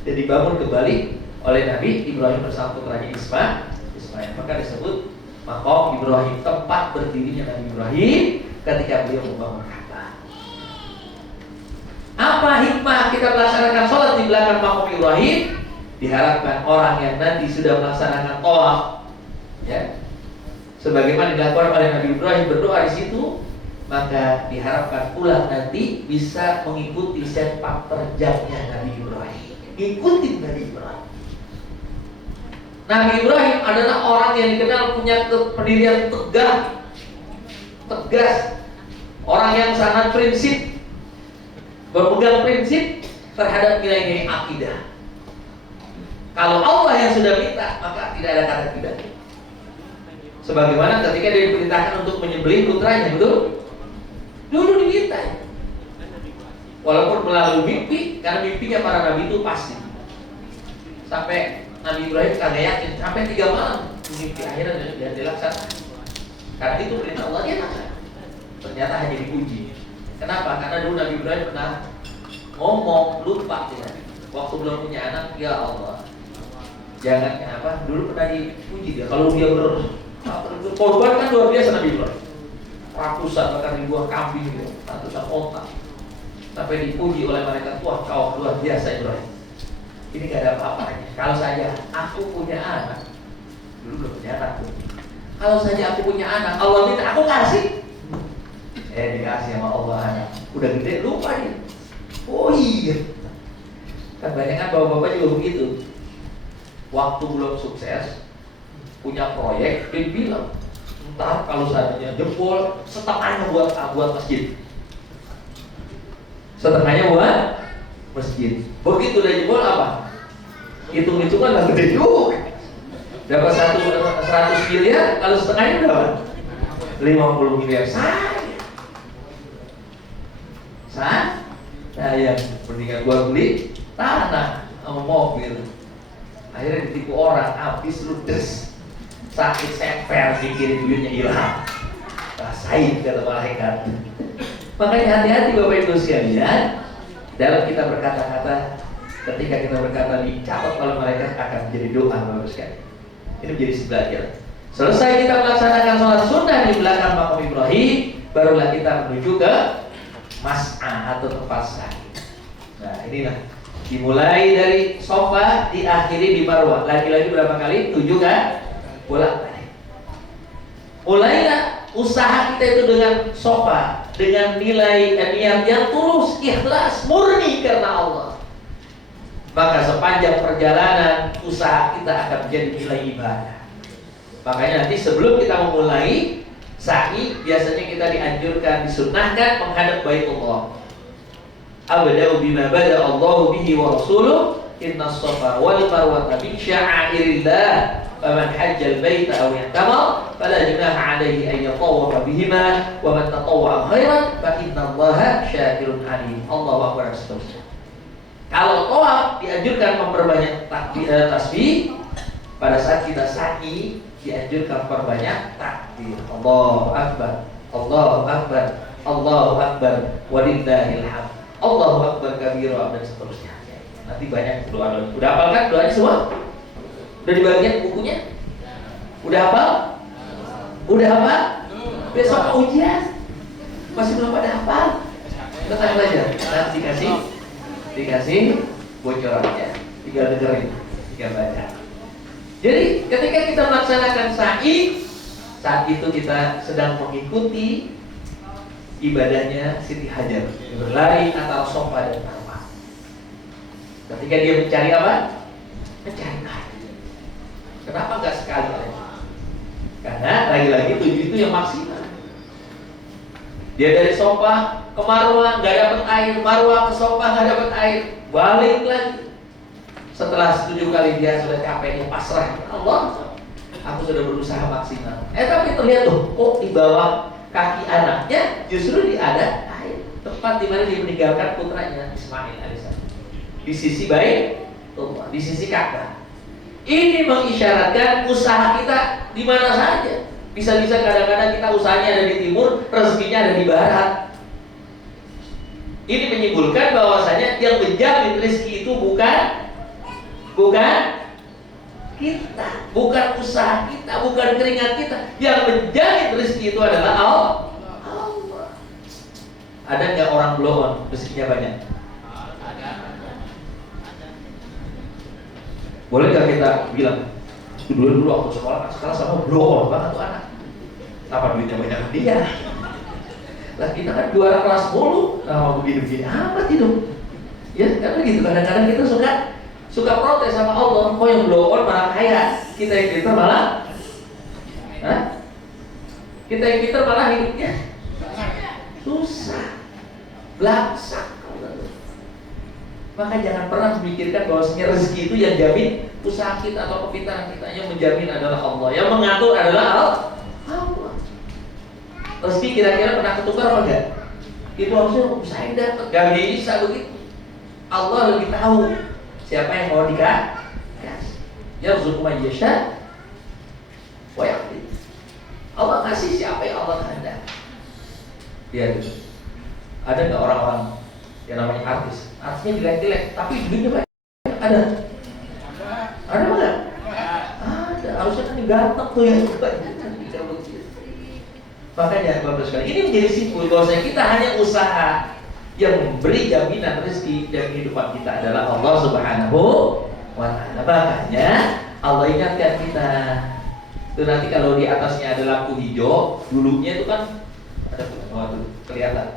dan dibangun kembali oleh Nabi Ibrahim bersama putranya Ismail. Maka disebut Maqam Ibrahim, tempat berdirinya Nabi Ibrahim ketika beliau membangun Ka'bah. Apa hikmah kita melaksanakan sholat di belakang Maqam Ibrahim? Diharapkan orang yang nanti sudah melaksanakan tawaf, ya, sebagaimana dilakukan oleh Nabi Ibrahim berdoa di situ, maka diharapkan pulang nanti bisa mengikuti sepak terjangnya Nabi Ibrahim. Ikutin Nabi Ibrahim. Nabi Ibrahim adalah orang yang dikenal punya pendirian tegas, orang yang sangat prinsip, berpegang prinsip terhadap nilai-nilai akidah. Kalau Allah yang sudah minta, maka tidak ada kata tidak. Sebagaimana ketika dia diperintahkan untuk menyembelih putranya, betul? Dulu diminta. Walaupun melalui mimpi, karena mimpinya para nabi itu pasti. Sampai Nabi Ibrahim kagak yakin, sampai 3 malam mimpi akhirnya dia dilaksanakan. Karena itu perintah Allah dia laksanakan. Ternyata hanya dipuji. Kenapa? Karena dulu Nabi Ibrahim pernah ngomong lupa ya. Waktu belum punya anak, ya Allah, jangan apa? Dulu pernah dipuji dia. Kalau dia korban kan luar biasa Nabi Ibrahim. Ratusan bahkan ribuan kambing gitu, ratusan onta. Sampai dipuji oleh malaikat, wah kau luar biasa Ibrahim. Ini gak ada apa-apanya. Kalau saja aku punya anak, dulu belum punya anak tuh. Kalau saja aku punya anak, Allah minta aku kasih. Dikasih sama Allah anak. Udah gede lupa dia. Oh iya. Kan banyak kan bapak-bapak juga begitu. Waktu belum sukses, punya proyek, dia bilang, ntar kalau seandainya jempol setengahnya buat masjid, setengahnya buat masjid. Begitu udah jempol apa? Hitung-hitungan lah gede juga. Dapat 100 miliar, kalau setengahnya berapa? 50 miliar saya mendingan gua beli tanah sama mobil. Akhirnya ditipu orang, habis ludes, sakit sefer, pikirin duitnya hilang. rasain kata malaikat. Makanya hati-hati Bapak Ibu sekalian dalam kita berkata-kata. Ketika kita berkata dicatat oleh malaikat akan menjadi doa Bapak Ibu sekalian. Ini menjadi belajar. Selesai kita melaksanakan sholat sunnah di belakang makam Ibrahim, barulah kita menuju ke mas'ah atau tempat sa'i. Nah inilah dimulai dari Sofa, diakhiri di Marwah. Lagi-lagi berapa kali? 7 kan? Bolak-balik. Mulailah usaha kita itu dengan Sofa, dengan nilai niat yang tulus, ikhlas, murni karena Allah. Maka sepanjang perjalanan usaha kita akan menjadi nilai ibadah. Makanya nanti sebelum kita memulai sa'i, biasanya kita dianjurkan, disunnahkan menghadap Baitullah. Abda'u bima bada Allahu bihi wa rasuluh, inna as-safa wal marwata min sya'airillah, faman hajjal baita aw i'tamal fala junaha alaihi an yatawwafa bihima, wa man tatawwa'a khairan fa inna Allaha syakirun alim. Allahu akbar. Kalau tawaf dianjurkan memperbanyak tasbih. Pada saat kita sa'i dianjurkan perbanyak takbir. Allahu akbar, Allahu akbar, Allahu akbar, walillahil hamd, Allahu akbar kabira, dan seterusnya. Nanti banyak doa. Udah hafal kan doanya semua? Udah dibagian bukunya? Udah hafal? Udah hafal? Besok ujian masih belum pada hafal? Tetap belajar. Nanti dikasih bocorannya, tinggal dengerin, tinggal baca. Jadi ketika kita melaksanakan sa'i, saat itu kita sedang mengikuti ibadahnya Siti Hajar, berlari antara Sofa dan Marwah. Ketika dia mencari apa? Mencari air. Kenapa nggak sekali aja? Karena lagi-lagi 7 itu yang maksimal. Dia dari Sofa ke Marwah nggak dapat air, Marwah ke Sofa nggak dapat air, balik lagi. Setelah 7 kali dia sudah capek, dia pasrah. Allah, aku sudah berusaha maksimal. Tapi terlihat tuh, kok di bawah kaki anaknya justru ada air. Tempat di mana dia meninggalkan putranya Ismail alaihissalam. Di sisi baik, di sisi Ka'bah. Ini mengisyaratkan usaha kita di mana saja. Bisa-bisa kadang-kadang kita usahanya ada di timur, rezekinya ada di barat. Ini menyimpulkan bahwasanya yang menjamin rezeki itu bukan kita, bukan usaha kita, bukan keringat kita. Yang menjamin rezeki itu adalah Allah. Ada nggak orang blow on rezekinya banyak? Boleh nggak kita bilang dulu waktu sekolah, sekarang sama blow on banget tuh anak. Apa duitnya banyak dia? Lah kita kan juara kelas mulu, nah mau begini amat hidup. Ya karena gitu, kadang-kadang kita suka protes sama Allah. Kok yang blow on malah kaya, kita yang pintar malah kita yang pintar malah hidupnya susah, belaksak. Maka jangan pernah memikirkan bahwasanya rezeki itu yang jamin usaha kita atau kepintaran kita. Yang menjamin adalah Allah, yang mengatur adalah Allah. Rezeki kira-kira pernah ketukar apa enggak? Itu harusnya usaha yang dapat, gak bisa begitu. Allah lebih tahu siapa yang mau dikasih. Yarzuqu man yasha wa yaqdir. Allah kasih siapa yang Allah kehendaki. Ya gitu. Ada nggak orang-orang yang namanya artis? Artisnya jelek-jelek, tapi duitnya banyak. Ada? Ada nggak? Ada. Harusnya kan ganteng tuh yang banyak. Makanya Bapak sekali, ini menjadi simpul bahwasanya kita hanya usaha. Yang memberi jaminan rezeki dan kehidupan kita adalah Allah Subhanahu wa ta'ala. Makanya Allah ingatkan kita. Itu nanti kalau di atasnya ada lampu hijau, dulunya itu kan ada kelihatan.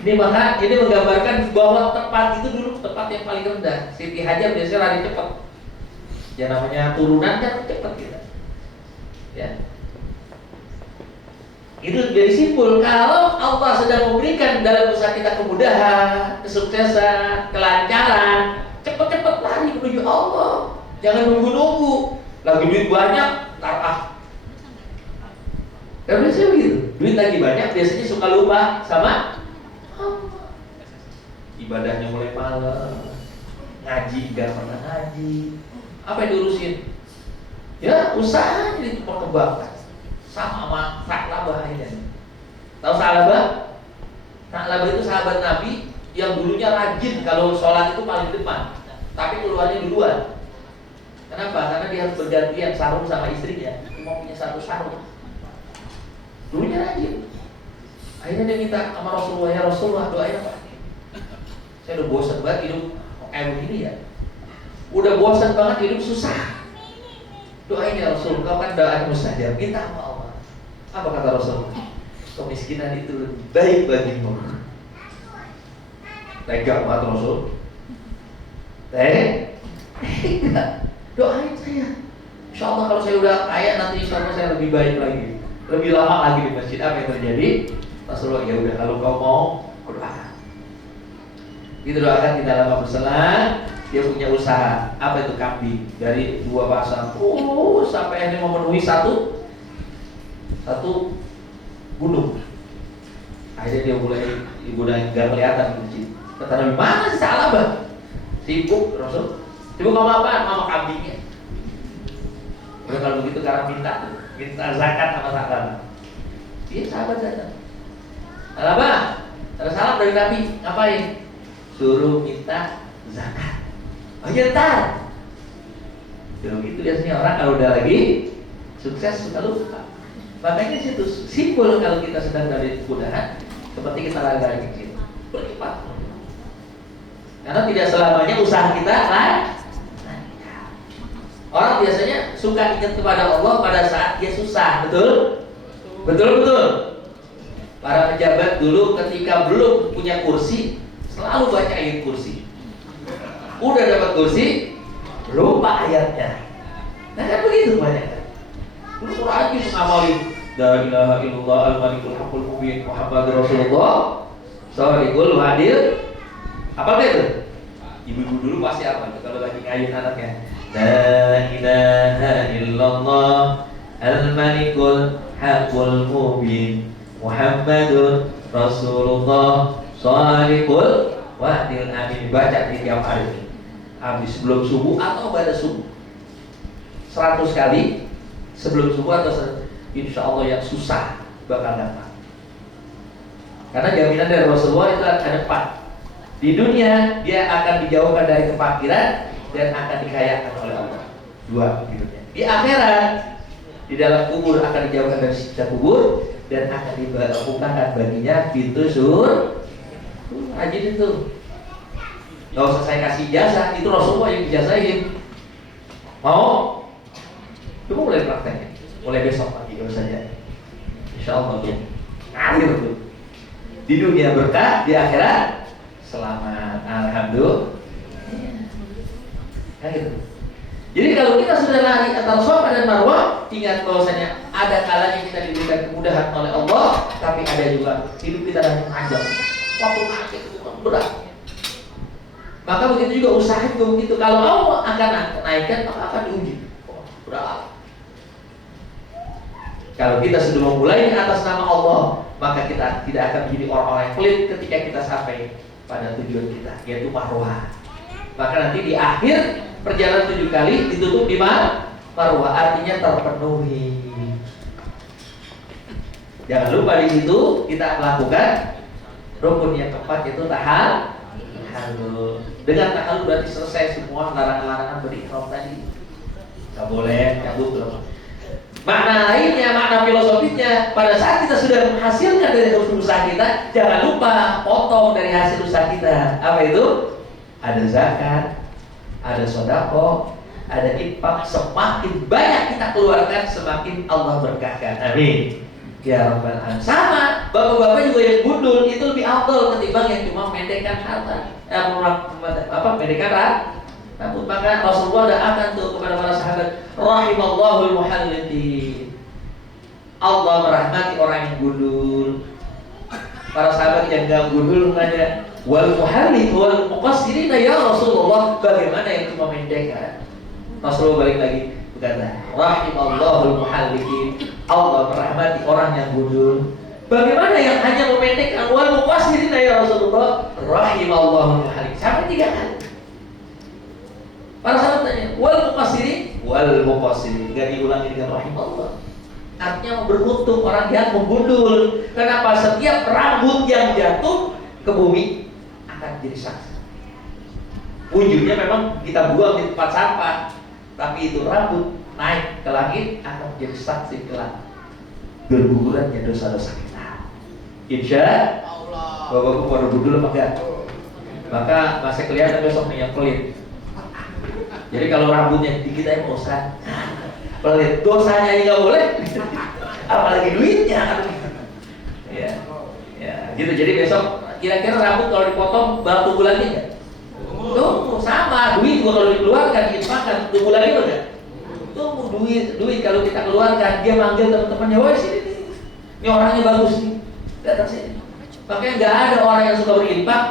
Ini menggambarkan bahwa tempat itu dulu tempat yang paling rendah. Siti Hajar biasanya lari cepat. Ya namanya turunan kan cepat kita. Ya. Itu jadi simpul. Kalau Allah sedang memberikan dalam usaha kita kemudahan, kesuksesan, kelancaran, cepat-cepat lari menuju Allah. Jangan nunggu-nunggu. Lagi duit banyak, ntar Karena biasanya begitu. Duit lagi banyak, biasanya suka lupa sama Allah. Ibadahnya mulai malam, ngaji gak pernah ngaji. Apa yang diurusin? Ya usahanya itu perkembangkan. Sama fakta bahayanya. Tahu Sa'labah? Sa'labah itu sahabat Nabi yang dulunya rajin kalau sholat itu paling depan, tapi keluarnya duluan. Kenapa? Karena dia harus bergantian sarung sama istrinya, cuma punya satu sarung. Dulunya rajin. Akhirnya dia minta sama Rasulullah, ya Rasulullah doain apa? Saya udah bosan banget hidup kayak begini ya. Udah bosan banget hidup susah. Doain ya Rasul, kau kan doain mustajab, minta sama Allah. Apa kata Rasul? Kemiskinan itu lebih baik bagimu. Tega banget Rasul. Tega. Doain saya. Insya Allah kalau saya udah kaya nanti insya Allah saya lebih baik lagi, lebih lama lagi di masjid. Apa yang terjadi? Rasulullah, ya udah kalau kau mau doakan. Kita doakan kita lama berselang. Dia punya usaha. Apa itu kambing? Dari 2 pasang. Sampai ini memenuhi satu gunung. Akhirnya dia mulai ibu dan gak kelihatan di masjid. Kata Nabi, mana sih Sa'labah? Sibuk Rasul. Sibuk sama apa? Sama kambingnya. Udah kalau begitu karena minta zakat sama Sa'labah. Dia sahabat datang. Sa'labah, ada salam dari Nabi. Ngapain? Suruh minta zakat. Oh iya ntar. Jadi gitu biasanya orang kalau udah lagi sukses suka lupa. Makanya situ simbol kalau kita sedang dari kemudahan, seperti kita lagi kecil, berlipat. Karena tidak selamanya usaha kita lancar. Orang biasanya suka ingat kepada Allah pada saat dia susah, betul? Betul. Para pejabat dulu ketika belum punya kursi, selalu bacain kursi. Udah dapat kursi, lupa ayatnya. Nah kan begitu banyak. Lu rajin mengamalin la ilaha illallah al-malikul haqqul mubin Muhammadur Rasulullah shadiqul wadil. Apa itu? Ibu-ibu dulu pasti apa itu kalau lagi ngayun anaknya? La ilaha illallah al-malikul haqqul mubin Muhammadur Rasulullah shadiqul wadil. Amin. Baca di tiap hari. Habis sebelum subuh atau pada subuh 100 kali sebelum subuh atau insya Allah yang susah bakal datang. Karena jaminan dari Rasulullah itu ada 4. Di dunia dia akan dijauhkan dari kefakiran dan akan dikayakan oleh Allah. 2 di dunia. Di akhirat di dalam kubur akan dijauhkan dari siksa kubur dan akan dibukakan baginya pintu surga. Rajin itu. Gak usah saya kasih jasa, itu Rasulullah yang dijasain. Mau? Coba mulai prakteknya, mulai besok pagi baru saja. Insya Allah tuh ngalir tuh. Di dunia berkah, di akhirat selamat. Alhamdulillah. Kan gitu. Jadi kalau kita sudah lari antara Safa dan Marwah, ingat bahwasanya ada kalanya kita diberikan kemudahan oleh Allah, tapi ada juga hidup kita yang panjang. Waktu sakit itu berat. Maka begitu juga usaha juga begitu. Kalau Allah akan naikkan, maka akan diuji. Berat. Kalau kita sudah memulai atas nama Allah, maka kita tidak akan menjadi orang-orang yang pelit ketika kita sampai pada tujuan kita, yaitu Marwah. Maka nanti di akhir perjalanan 7 kali ditutup di Marwah, artinya terpenuhi. Jangan lupa di situ kita melakukan rukun yang keempat, yaitu tahallul. Dengan tahallul berarti selesai semua larangan-larangan berihram tadi. Gak boleh cabut dong. Makna lainnya, makna filosofisnya, pada saat kita sudah menghasilkan dari hasil usaha kita, jangan lupa potong dari hasil usaha kita. Apa itu? Ada zakat, ada sedekah, ada infak. Semakin banyak kita keluarkan, semakin Allah berkahkan. Amin. Ya Rabbal Alamin. Sama, bapak-bapak juga yang gundul itu lebih afdal ketimbang yang cuma mendekkan harta, mendekkan rambut. Maka Rasulullah doakan tuh kepada para sahabat, rahimallahul muhalliqin. Allah merahmati orang yang gundul. Para sahabat yang gak gundul menanya, wal muhalliq wal muqassirin ya Rasulullah, bagaimana yang cuma mendekkan? Rasulullah balik lagi berkata, rahimallahul muhalliqin. Allah merahmati orang yang gundul. Bagaimana yang hanya memendekkan? Wal muqassirin ya Rasulullah, rahimallahul muhalliqin. Sampai 3 kali. Para sahabat tanya, wal muqassirin, gak diulangi dengan rahimallah. artinya beruntung. Orang jahat menggundul. Kenapa? Setiap rambut yang jatuh ke bumi akan jadi saksi. Wujudnya memang kita buang di tempat sampah, tapi itu rambut naik ke langit akan menjadi saksi kelak bergugurannya dosa-dosa kita. Insya Allah. Bapak-bapak mau rebut dulu apa enggak? Maka masih kelihatan besok nih yang pelit. Jadi kalau rambutnya di kita yang usah pelit, dosanya ini nggak boleh, apalagi duitnya. Ya, ya, gitu. Jadi besok kira-kira rambut kalau dipotong bakal tumbuh lagi nggak? Tumbuh sama, duit juga kalau dikeluarkan diinfakkan tumbuh lagi enggak? Tumbuh duit kalau kita keluarkan, dia manggil teman-temannya, woi sini, ini orangnya bagus nih, datang sini. Makanya nggak ada orang yang suka berinfak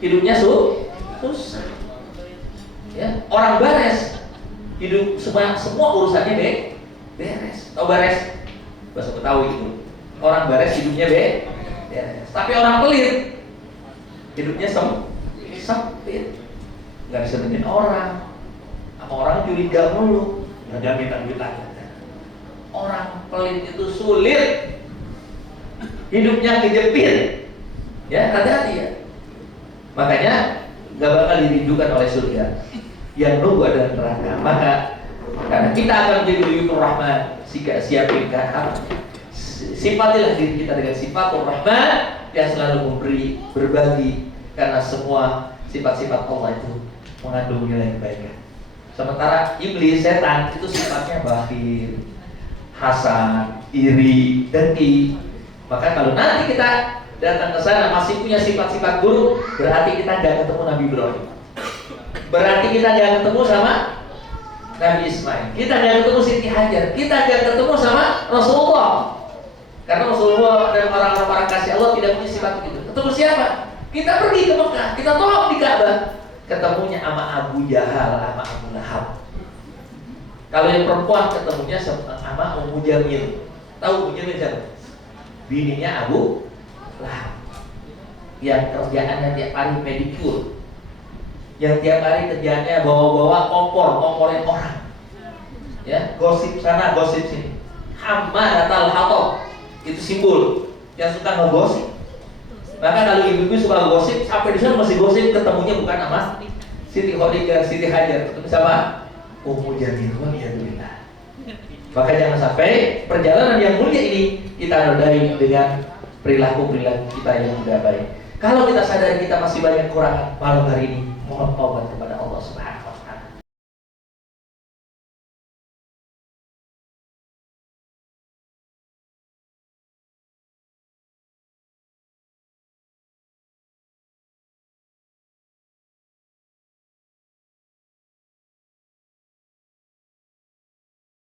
hidupnya susah. Ya, orang bares hidup semua urusannya beres. Tahu bares? Bahasa Betawi itu. Orang bares hidupnya beres. Tapi orang pelit hidupnya sempit. Nggak bisa nemenin orang. Sama orang curiga mulu. Nggak minta duit aja. Orang pelit itu sulit. Hidupnya kejepit. Ya, hati-hati ya. Makanya nggak bakal dirindukan oleh surga. Yang nunggu adalah neraka. Maka karena kita akan menjadi Ridhur Rahman, siapkan sifatilah diri kita dengan sifatul Rahman yang selalu memberi, berbagi, karena semua sifat-sifat Allah itu mengandung nilai kebaikan. Sementara iblis, setan itu sifatnya bakhil, hasad, iri, dengki. Maka kalau nanti kita datang ke sana masih punya sifat-sifat buruk, berarti kita nggak ketemu Nabi Ibrahim. Berarti kita nggak ketemu sama Nabi Ismail. Kita nggak ketemu Siti Hajar. Kita nggak ketemu sama Rasulullah. Karena Rasulullah dan orang-orang kasih Allah tidak punya sifat begitu. Ketemu siapa? Kita pergi ke Mekah. Kita tolak di Ka'bah. Ketemunya sama Abu Jahal, sama Abu Lahab. Kalau yang perempuan ketemunya sama Ummu Jamil. Tahu Ummu Jamil siapa? Bininya Abu Lahab. Yang kerjaannya tiap hari pedikur. Yang tiap hari kerjaannya bawa-bawa komporin orang, ya, gosip sana, gosip sini. Hammalatal hatab, itu simbol yang suka ngegosip. Maka kalau ibu-ibu suka gosip, sampai di sana masih gosip, ketemunya bukan sama Siti Khadijah, Siti Hajar, ketemu sama Ummu Jamil. Waliyadzubillah. Maka jangan sampai perjalanan yang mulia ini kita nodai dengan perilaku-perilaku kita yang tidak baik. Kalau kita sadar kita masih banyak kekurangan, malam hari ini mohon taubat kepada Allah Subhanahu wa taala.